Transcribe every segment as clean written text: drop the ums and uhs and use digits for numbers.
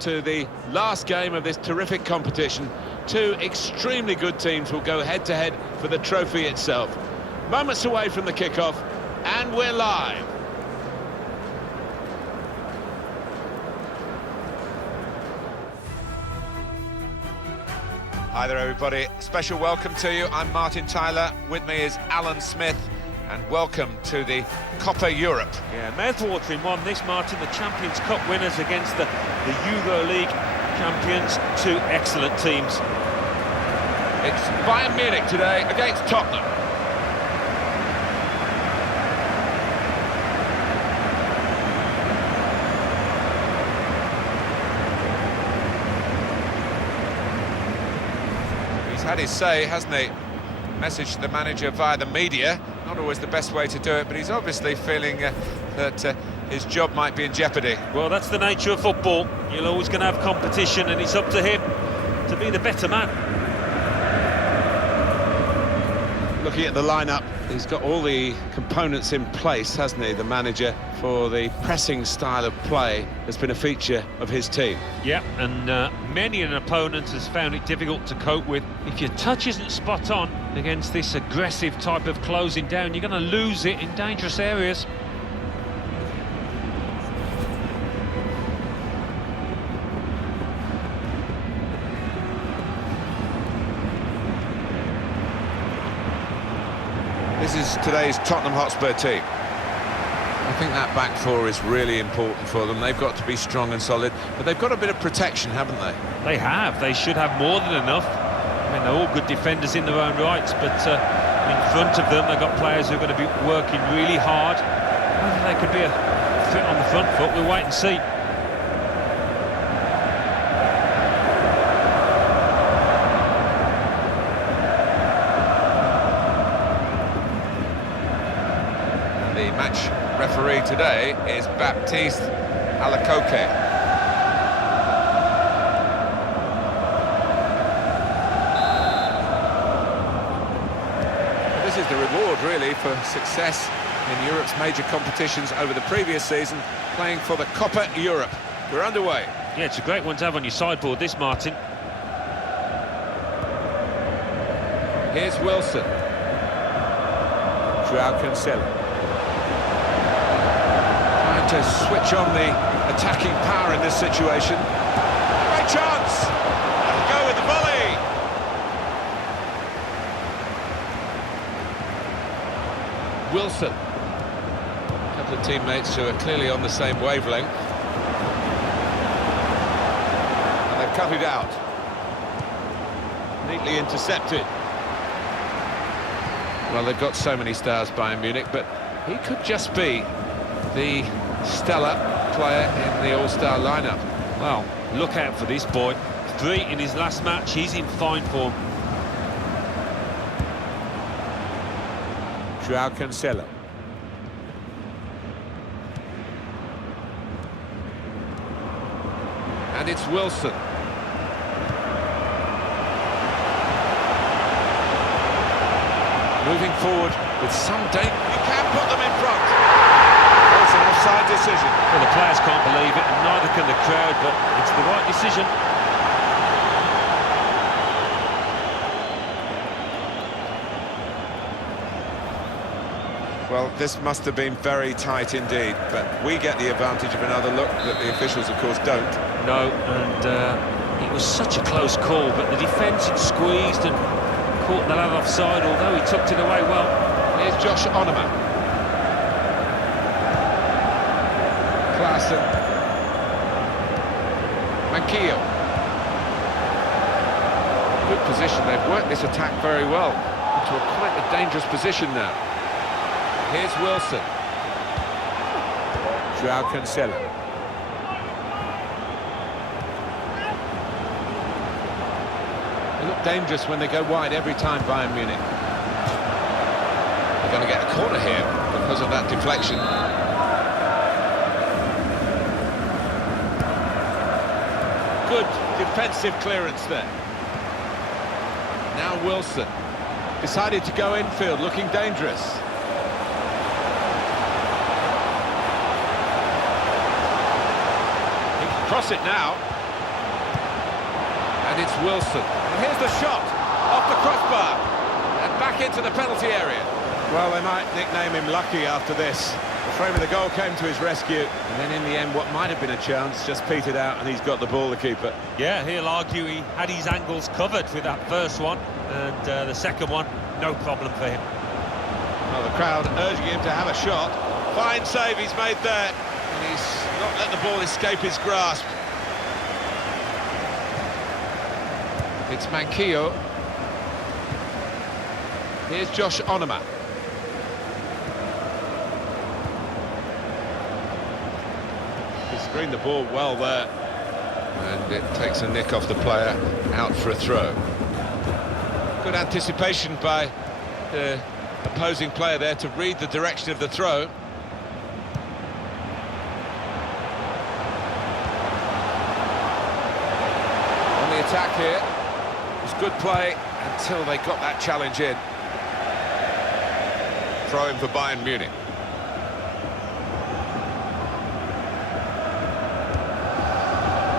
to the last game of this terrific competition. Two extremely good teams will go head-to-head for the trophy itself. Moments away from the kickoff, and we're live. Hi there everybody, special welcome to you. I'm Martin Tyler, with me is Alan Smith, and welcome to the Copa Europe. Yeah, mouth-watering one this, Martin, the Champions Cup winners against the Euro League champions, two excellent teams. It's Bayern Munich today against Tottenham. He's had his say, hasn't he? Messaged the manager via the media. Not always the best way to do it, but he's obviously feeling that his job might be in jeopardy. Well, that's the nature of football. You're always going to have competition, and it's up to him to be the better man. Looking at the lineup, he's got all the components in place, hasn't he, the manager, for the pressing style of play has been a feature of his team. Yeah, and many an opponent has found it difficult to cope with. If your touch isn't spot on against this aggressive type of closing down, you're going to lose it in dangerous areas. This is today's Tottenham Hotspur team. I think that back four is really important for them. They've got to be strong and solid, but they've got a bit of protection, haven't they? They have. They should have more than enough. I mean, they're all good defenders in their own rights, but in front of them, they've got players who are going to be working really hard. Whether they could be a threat on the front foot, we'll wait and see. The match referee today is Baptiste Alacoque. This is the reward, really, for success in Europe's major competitions over the previous season, playing for the Copa Europe. We're underway. Yeah, it's a great one to have on your sideboard, this, Martin. Here's Wilson. João Cancelo. To switch on the attacking power in this situation. Great chance! That'll go with the volley! Wilson. A couple of teammates who are clearly on the same wavelength. And they've cut it out. Neatly intercepted. Well, they've got so many stars, Bayern Munich, but he could just be the stellar player in the all-star lineup. Well, look out for this boy. 3 in his last match, he's in fine form. João Cancelo. And it's Wilson. Moving forward with some danger. You can put them in front. It's an offside decision. Well, the players can't believe it, and neither can the crowd, but it's the right decision. Well, this must have been very tight indeed, but we get the advantage of another look that the officials, of course, don't. No, and it was such a close call, but the defence had squeezed and caught the lad offside, although he tucked it away well. Here's Josh Onomah. Klaassen. Manquillo. Good position. They've worked this attack very well into quite a dangerous position now. Here's Wilson. João Cancelo. They look dangerous when they go wide every time, Bayern Munich. They're going to get a corner here because of that deflection. Good defensive clearance there. Now Wilson. Decided to go infield, looking dangerous. He can cross it now. And it's Wilson. And here's the shot, off the crossbar, and back into the penalty area. Well, they might nickname him Lucky after this. The frame of the goal came to his rescue, and then in the end, what might have been a chance just petered out, and he's got the ball, the keeper. Yeah, he'll argue he had his angles covered with that first one, and the second one, no problem for him. Well, the crowd urging him to have a shot. Fine save he's made there, and he's not let the ball escape his grasp. It's Manquillo. Here's Josh Onoma. He screened the ball well there. And it takes a nick off the player, out for a throw. Good anticipation by the opposing player there to read the direction of the throw. On the attack here. It was good play until they got that challenge in. Throw in for Bayern Munich.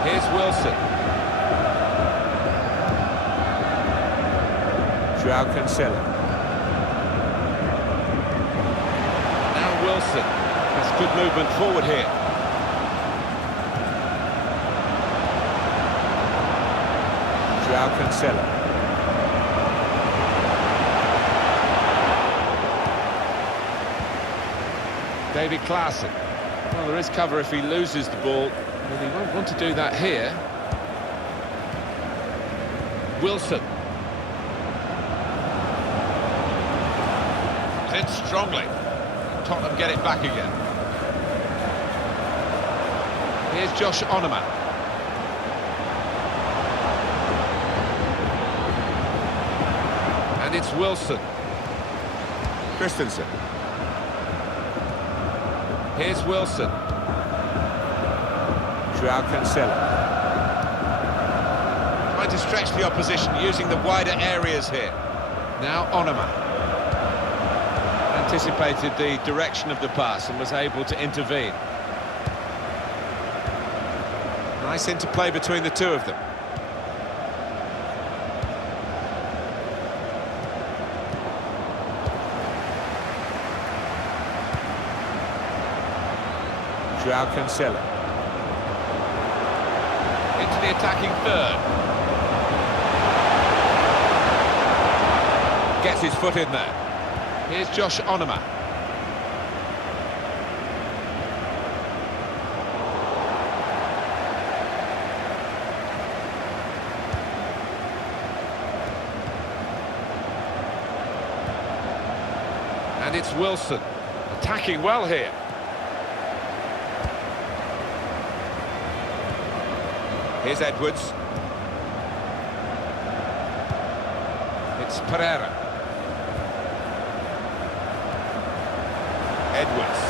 Here's Wilson. Joao Cancelo. Now Wilson. That's good movement forward here. Joao Cancelo. David Klaassen. Well, there is cover if he loses the ball, but he won't want to do that here. Wilson. In strongly. Tottenham get it back again. Here's Josh Onoma. And it's Wilson. Christensen. Here's Wilson. Joao Cancelo. Trying to stretch the opposition using the wider areas here. Now Onoma. Anticipated the direction of the pass and was able to intervene. Nice interplay between the two of them. Joao Cancelo. Into the attacking third. Gets his foot in there. Here's Josh Onoma. And it's Wilson. Attacking well here. Here's Edwards. It's Pereira. Edwards.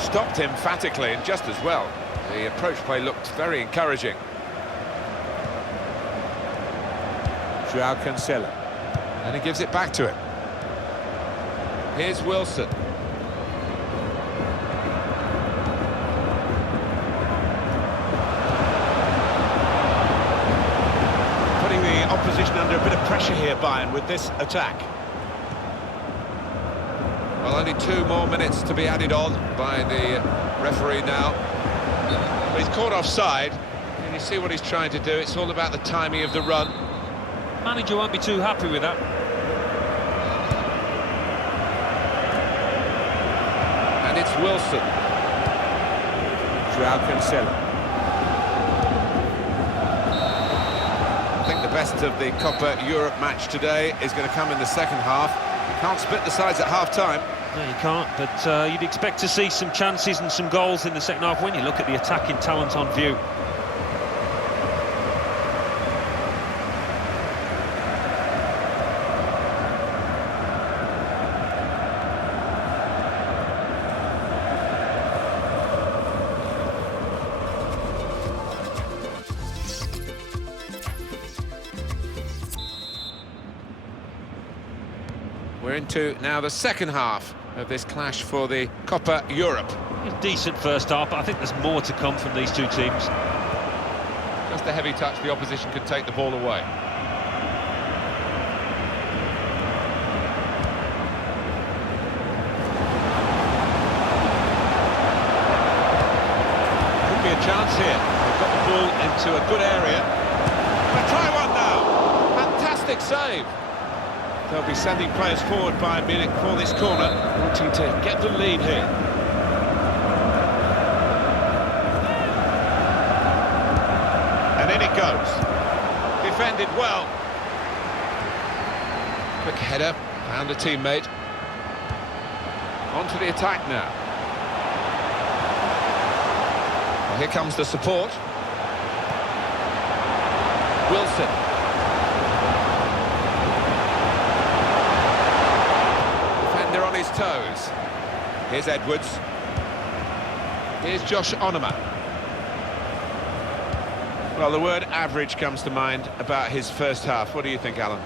Stopped emphatically and just as well. The approach play looked very encouraging. Joao Cancelo. And he gives it back to him. Here's Wilson. Opposition under a bit of pressure here, Bayern, with this attack. Well, only 2 more minutes to be added on by the referee now. But he's caught offside, and you see what he's trying to do. It's all about the timing of the run. Manager won't be too happy with that. And it's Wilson. Joao Cancelo. I think the best of the Copa Europe match today is going to come in the second half. You can't split the sides at half-time. No, you can't, but you'd expect to see some chances and some goals in the second half when you look at the attacking talent on view. We're into now the second half of this clash for the Copa Europe. A decent first half, but I think there's more to come from these two teams. Just a heavy touch, the opposition could take the ball away. Could be a chance here. They've got the ball into a good area. But try one now. Fantastic save. They'll be sending players forward, Bayern Munich, for this corner, wanting to get the lead here. And in it goes. Defended well. Quick header, found a teammate. On to the attack now. Well, here comes the support. Wilson. Defender on his toes. Here's Edwards. Here's Josh Onomah. Well, the word average comes to mind about his first half. What do you think, Alan?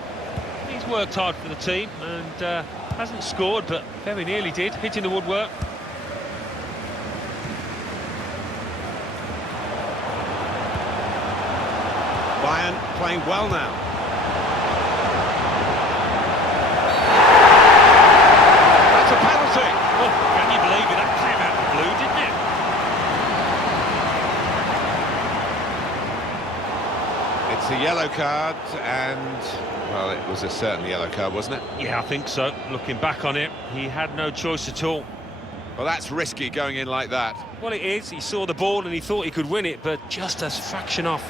He's worked hard for the team and hasn't scored, but very nearly did, hitting the woodwork. Bayern playing well now. That's a penalty. Oh, can you believe it? That came out of the blue, didn't it? It's a yellow card and, well, it was a certain yellow card, wasn't it? Yeah, I think so. Looking back on it, he had no choice at all. Well, that's risky going in like that. Well, it is. He saw the ball and he thought he could win it, but just a fraction off.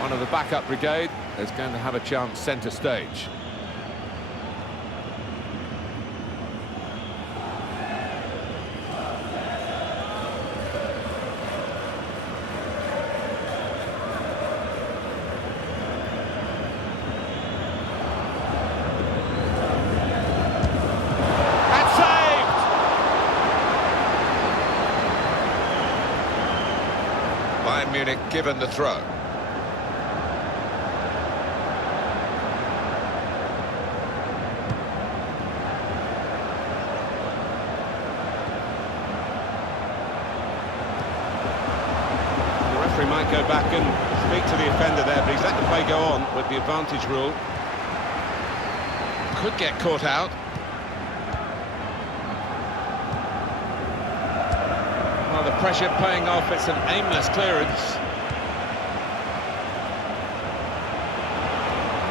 One of the backup brigade is going to have a chance centre stage. And saved! Bayern Munich given the throw. He might go back and speak to the offender there, but he's let the play go on with the advantage rule. Could get caught out. Well, the pressure paying off, it's an aimless clearance.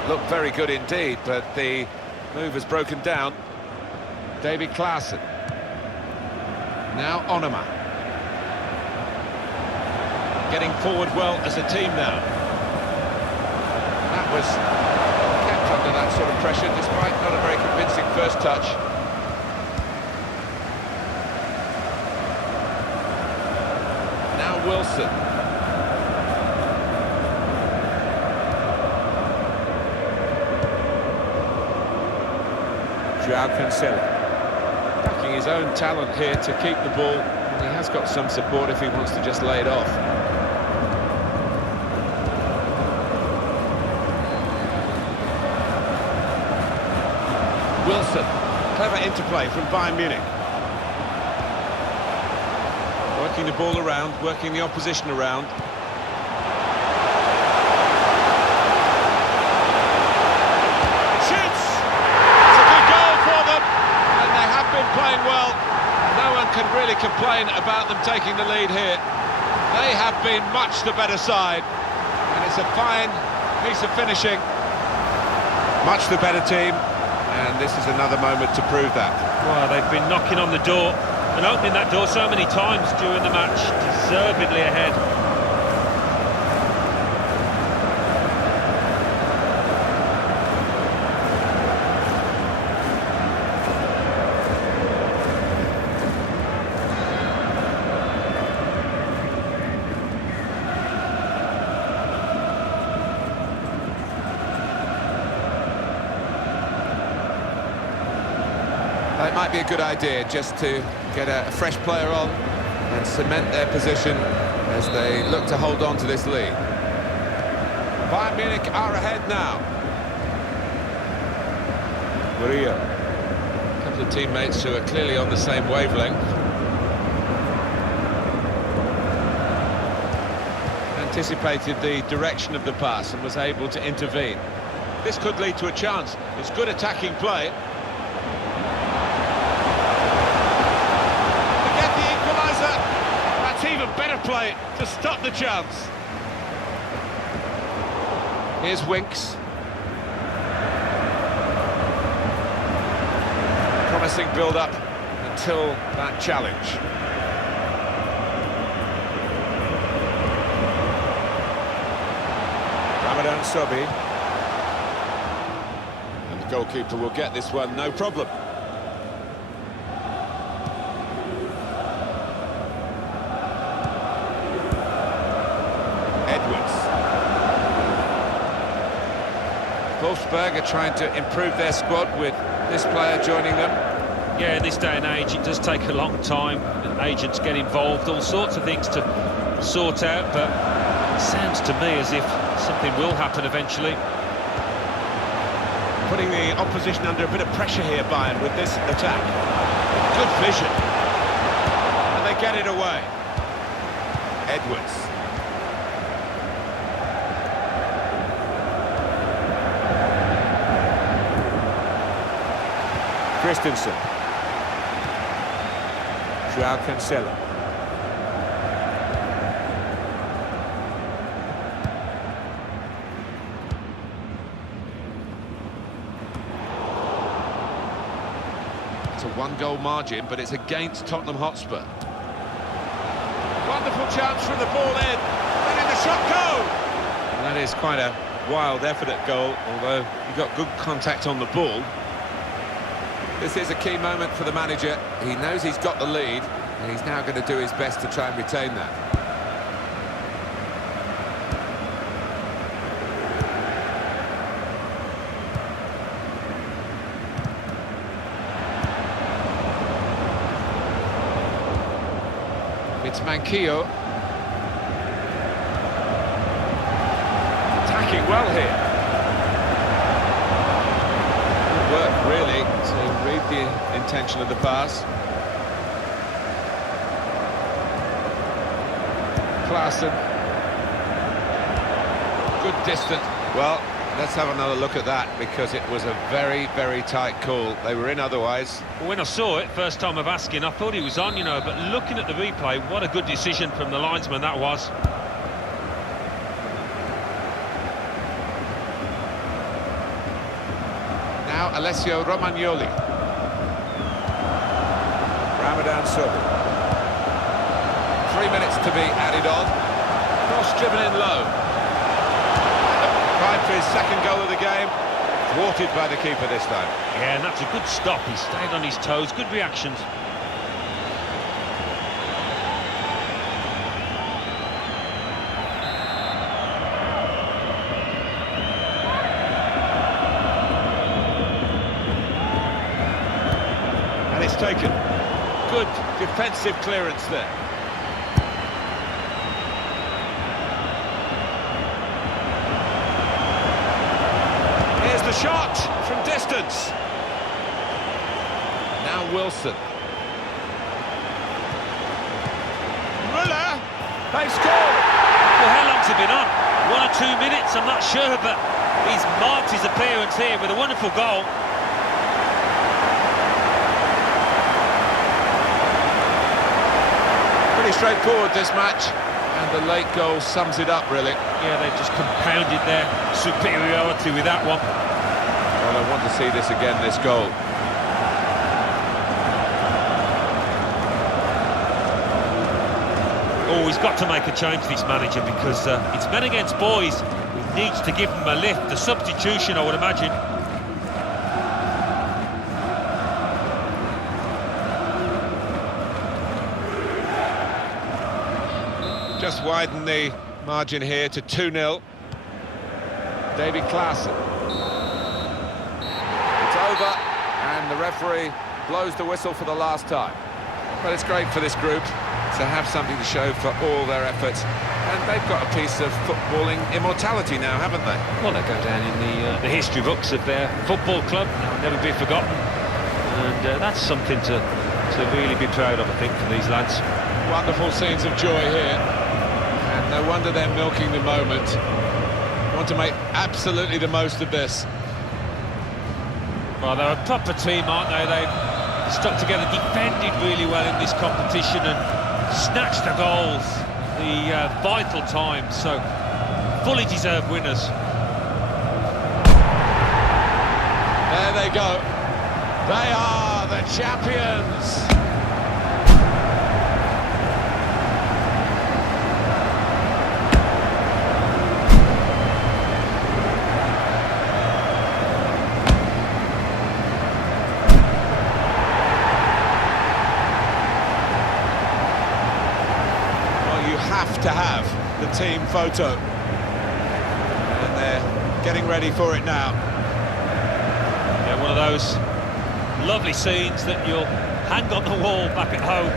Looked very good indeed, but the move has broken down. David Klaassen. Now Onomah. Getting forward well as a team now. That was kept under that sort of pressure, despite not a very convincing first touch. Now Wilson. Joao Cancelo. Backing his own talent here to keep the ball. And he has got some support if he wants to just lay it off. Wilson, clever interplay from Bayern Munich. Working the ball around, working the opposition around. Shoots! It's a good goal for them, and they have been playing well. No one can really complain about them taking the lead here. They have been much the better side, and it's a fine piece of finishing. Much the better team. And this is another moment to prove that. Well, they've been knocking on the door and opening that door so many times during the match, deservedly ahead. It might be a good idea just to get a fresh player on and cement their position as they look to hold on to this lead. Bayern Munich are ahead now. Maria. A couple of teammates who are clearly on the same wavelength. anticipated the direction of the pass and was able to intervene. This could lead to a chance. It's good attacking play. To get the equaliser. That's even better play to stop the chance. Here's Winks. Promising build-up until that challenge. Ramadan Sobhi. And the goalkeeper will get this one, no problem. Edwards. Wolfsburg are trying to improve their squad with this player joining them. Yeah, in this day and age, it does take a long time. Agents get involved, all sorts of things to sort out, but it sounds to me as if something will happen eventually. Putting the opposition under a bit of pressure here, Bayern, with this attack. Good vision. And they get it away. Edwards. Christensen. Joao Cancelo. It's a one-goal margin, but it's against Tottenham Hotspur. Wonderful chance from the ball in. Letting the shot go! And that is quite a wild effort at goal, although he got good contact on the ball. This is a key moment for the manager. He knows he's got the lead, and he's now going to do his best to try and retain that. It's Manquillo. Attacking well here. Good work, really, to read the intention of the pass. Klaassen. Good distance. Well, let's have another look at that, because it was a very, very tight call. They were in otherwise. Well, when I saw it, first time of asking, I thought he was on, you know, but looking at the replay, what a good decision from the linesman that was. Now Alessio Romagnoli. Ramadan Sobhi. 3 minutes to be added on. Cross driven in low. Tried for his second goal of the game. Thwarted by the keeper this time. Yeah, and that's a good stop. He stayed on his toes. Good reactions. And it's taken. Good defensive clearance there. Here's the shot from distance. Now Wilson. Müller. They've scored. Well, how long's he been on? 1 or 2 minutes, I'm not sure, but he's marked his appearance here with a wonderful goal. Pretty straightforward, this match, and the late goal sums it up, really. Yeah, they just compounded their superiority with that one. Well, I want to see this again, this goal. Oh, he's got to make a change, this manager, because it's men against boys. He needs to give them a lift, a substitution, I would imagine. Just widen the margin here to 2-0. David Klaassen. It's over, and the referee blows the whistle for the last time. But it's great for this group to have something to show for all their efforts. And they've got a piece of footballing immortality now, haven't they? Well, they go down in the history books of their football club. They'll never be forgotten. And that's something to really be proud of, I think, for these lads. Wonderful scenes of joy here. And No wonder they're milking the moment. Want to make absolutely the most of this. Well, they're a proper team, aren't they? They've stuck together, defended really well in this competition and snatched the goals, the vital times, so fully deserved winners. There they go. They are the champions. Have to have the team photo, and they're getting ready for it now. Yeah, one of those lovely scenes that you'll hang on the wall back at home.